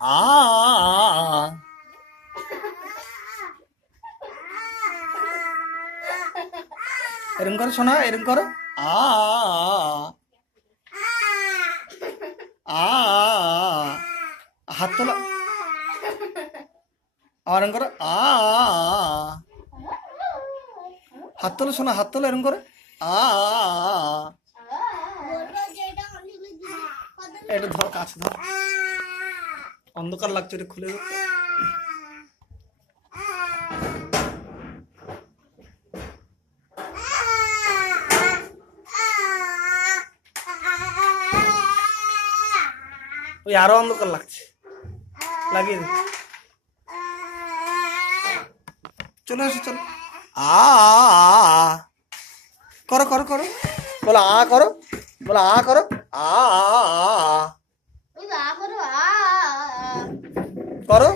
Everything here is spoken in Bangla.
আ এরকম করো শোনা, এরকম করো। আ আ হাত তোলো, আর এরকম করো। আ হাত তোলো শোনা, হাত তোলো এরকম করে। আ এটা ধর, কাছে ধর, অন্ধকার লাগছে, এটা খুলে দাও। ওই আরো অন্ধকার লাগছে, লাগিয়ে দে। চলে আসো, চলো। আ করো করো করো, বলো আ করো, বলো আ করো। আ করো।